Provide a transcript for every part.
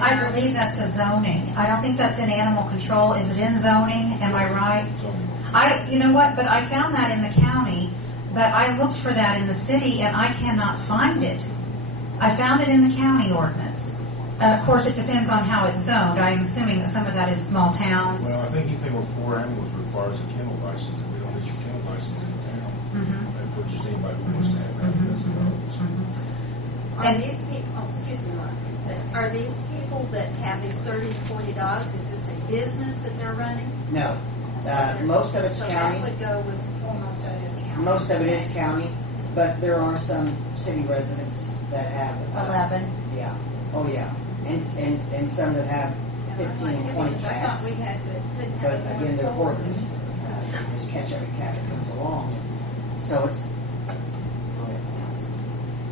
I believe that's a zoning. I don't think that's in animal control. Is it in zoning? Am I right? You know what? But I found that in the county, but I looked for that in the city, and I cannot find it. I found it in the county ordinance. Of course, it depends on how it's zoned. I'm assuming that some of that is small towns. Well, I think anything with 4 animals requires a kennel license, and we don't issue kennel license in town. And for just anybody who wants to have that, that's Are these people, excuse me, Mark, are these people that have these 30 to 40 dogs, is this a business that they're running? No. Most of it's so county. That would go with, most of it is county. Most of it is county, but there are some city residents that have 11. Yeah. Oh yeah. And some that have 15 and 20 I thought cats. we had to, couldn't But have again, they're more ordinance. You just catch every cat that comes along. So it's. Go ahead.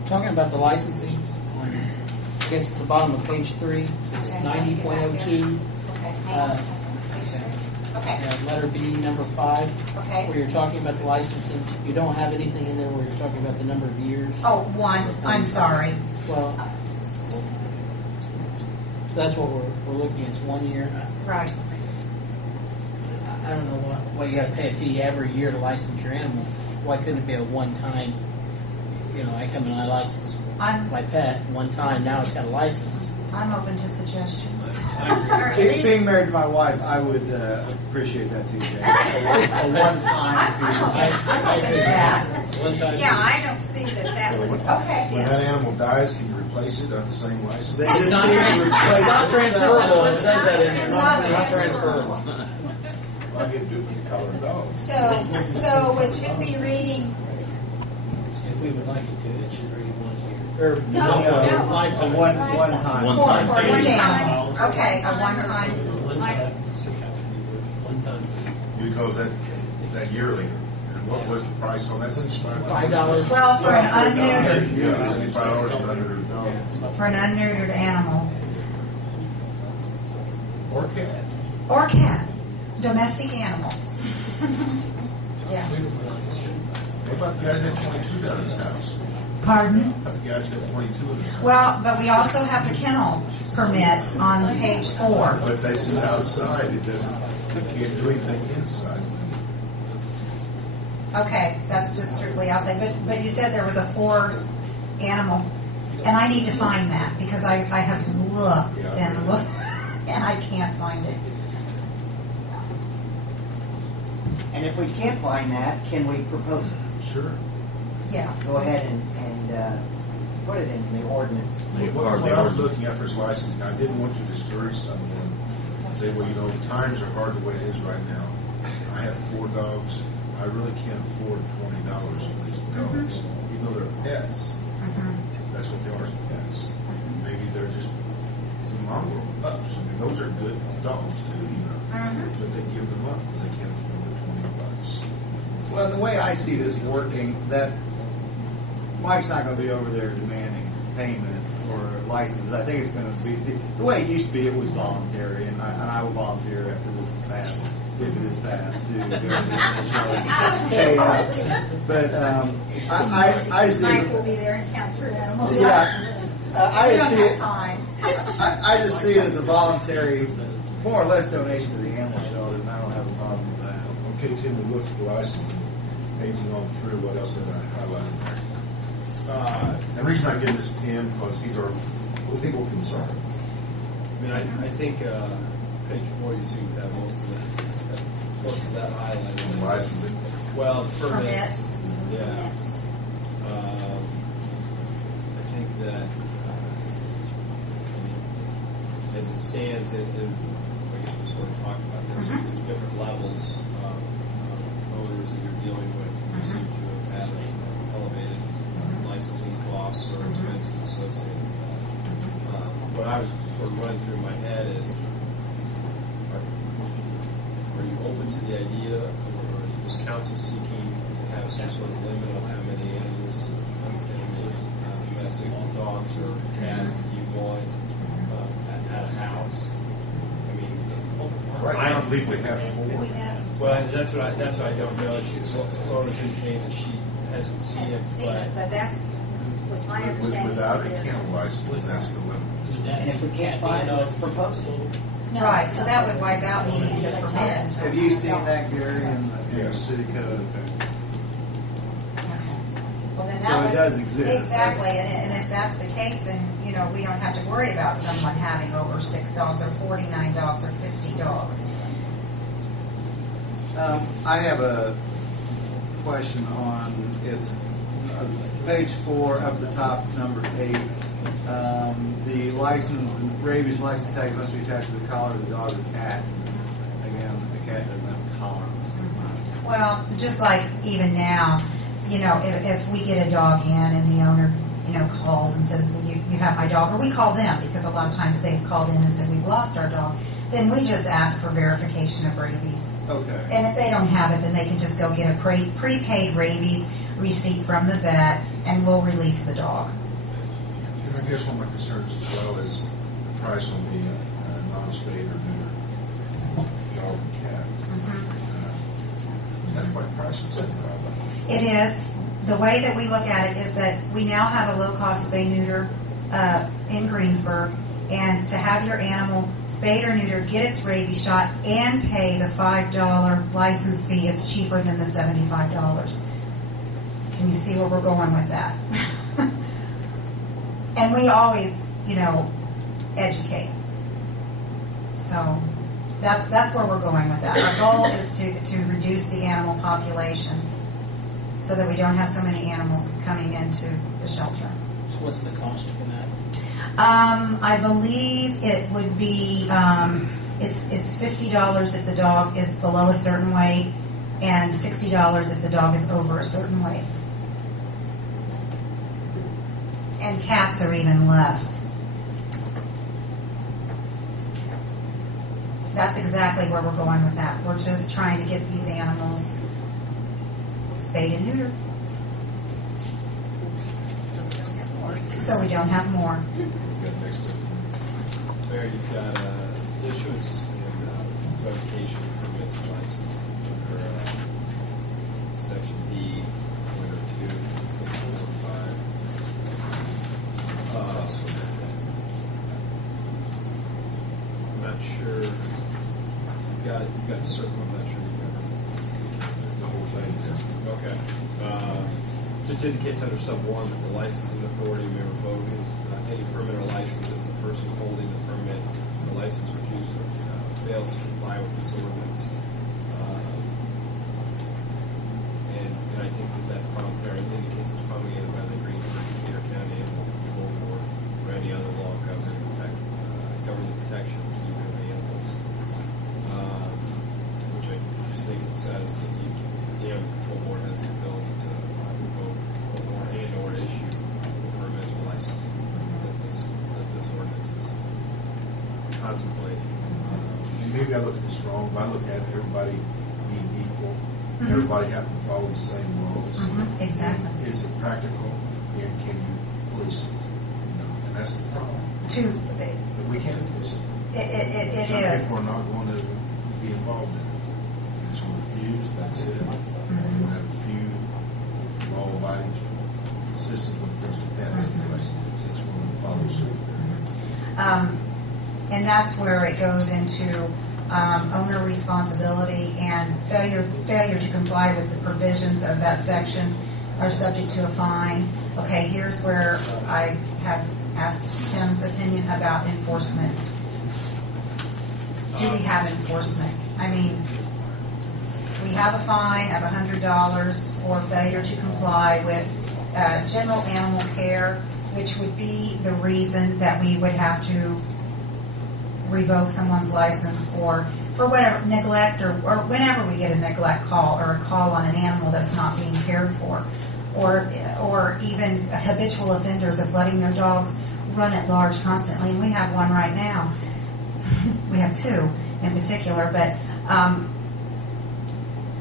Talking about the licensing, I guess at the bottom of page 3, it's 90.02. Okay, hang on a second. Page 3. Okay. Letter B, number 5, Okay. where you're talking about the licensing. You don't have anything in there where you're talking about the number of years. Oh, 1. I'm sorry. Well, so that's what we're looking at. It's 1 year. Right. I don't know why you got to pay a fee every year to license your animal. Why couldn't it be a one-time? You know, I come and I license my pet one time. Now it's got a license. I'm open to suggestions. Being married to my wife, I would appreciate that too, Jay. A one-time fee. I'm open to that. One time. Yeah, I don't see that would. Okay. When that animal dies, can you replace it on the same license? They just It's not, need to replace it's not it. transferable. It says that in there. It's Not, not not transferable. I get duplicate colored dogs. So it should be reading. If we would like it to, it should read 1 year. Or No. lifetime. One time. One For time one fee. time. Okay, a one-time. One time. Because that yearly, and what was the price on that? $5. Well, for an unneutered, Yeah, $75 for an unneutered dog. for an unneutered animal Or cat. or cat, domestic animal. Yeah. What about the guy that had 22 down his house? Pardon? What about the guys that got 22 in his house? Well, but we also have the kennel permit on page 4. But this is outside, it doesn't, you can't do anything inside. Okay, that's just strictly outside. But you said there was a 4 animal, and I need to find that because I have looked and looked, and I can't find it. And if we can't find that, can we propose it? Sure. Yeah. Go ahead and put it in the ordinance. What I was looking at for his licensing, I didn't want to discourage someone. Say, well, you know, times are hard the way it is right now. I have 4 dogs. I really can't afford $20 for these dogs. Even though they're pets, that's what they are, as pets. Maybe they're just some mongrel pups. I mean, those are good dogs too, you know. But they give them up because they can't afford the $20. Well, the way I see this working, that Mike's not going to be over there demanding payment or licenses. I think it's going to be the way it used to be. It was voluntary, and I will volunteer after this is passed, if it is passed, to go to the pay up. But I just Mike will be there and count your animals. yeah, I just see it. Time. I just see it as a voluntary, more or less donation to the animal shelters, and I don't have a problem with that. Okay, Tim, we look at the license and paging on through what else did I highlight in there? And the reason I give this to Tim because he's our legal concern. I mean, I think page 4 you see that most of that highlighted. Licensing. Well, permits. Permits. Yeah. Permits. I think that as it stands, I guess we sort of talked about this. There's different levels of owners that you're dealing with who seem to have had elevated licensing costs or expenses associated with that. What I was sort of running through my head is, are you open to the idea, or is council seeking to have some sort of limit on how many animals, domestic dogs or cats that you want at a house? I mean, Right now, I believe we have 4. well, that's what I don't know. Laura's indicating that she hasn't seen it, But that's was my With- understanding. Without a of this. kennel license, that's the limit. And if we can't find it, let's propose it. No, Right, so no. that would wipe out needing the permit. Have you seen that, Gary, in the Yes. city code? Well, then So that it would- does exist. Exactly, and if that's the case, then, we don't have to worry about someone having over 6 dogs, or 49 dogs, or 50 dogs. I have a question on, it's page 4 up the top, number 8. The license, rabies license tag must be attached to the collar of the dog or cat. Again, the cat doesn't have a collar. Well, just like even now, if we get a dog in and the owner, calls and says, well, you have my dog, or we call them, because a lot of times they've called in and said, we've lost our dog, then we just ask for verification of rabies. Okay. And if they don't have it, then they can just go get a prepaid rabies receipt from the vet, and we'll release the dog. And I guess one of my concerns as well is the price on the non-spayed or neuter dog and cat. That's quite pricey, $75. It is. The way that we look at it is that we now have a low-cost spay-neuter in Greensburg, and to have your animal spayed or neutered, get its rabies shot, and pay the $5 license fee, it's cheaper than the $75. Can you see where we're going with that? And we always, educate. So that's where we're going with that. Our goal is to reduce the animal population so that we don't have so many animals coming into the shelter. So what's the cost for that? I believe it would be, it's $50 if the dog is below a certain weight, and $60 if the dog is over a certain weight. And cats are even less. That's exactly where we're going with that. We're just trying to get these animals spayed and neutered, so we don't have more. We got next to Mayor, you've got issuance and revocation of permits and license under section D, point 2, 4, 5. I'm not sure. You've got a circle. I'm not sure you've got the whole thing. Okay. Just indicates under sub 1 that the licensing authority may revoke any permit or license if the person holding the permit or license refuses or fails to comply with this ordinance. And I think that's probably, or it indicates it's promulgated by the Greensburg Decatur County Animal Control Board or any other law governing the protection of keeping animals. Which I just think it says that the Animal Control Board has the ability to revoke or issue permits or licenses that this ordinance is contemplating. And maybe I look at this wrong, but I look at everybody being equal. Everybody having to follow the same laws. Exactly. Is it practical, and can you police it? And that's the problem. But we can't police it. It Some is. people are not going to be involved in it. They just want to refuse, that's it. We have a few law-abiding citizens when it comes to pets, it's going to follow suit. And that's where it goes into owner responsibility, and failure to comply with the provisions of that section are subject to a fine. Okay, here's where I have asked Tim's opinion about enforcement. Do we have enforcement? I mean, we have a fine of $100 for failure to comply with general animal care, which would be the reason that we would have to revoke someone's license, or for whatever, neglect, or whenever we get a neglect call or a call on an animal that's not being cared for, or even habitual offenders of letting their dogs run at large constantly. And we have one right now. We have two in particular, but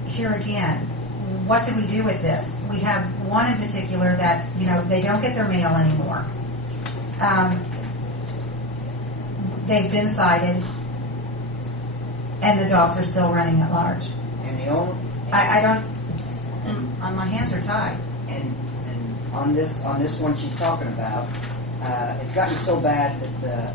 here again, what do we do with this? We have one in particular that, they don't get their mail anymore. They've been cited, and the dogs are still running at large. And the only, I don't, my hands are tied. and on this one she's talking about, it's gotten so bad that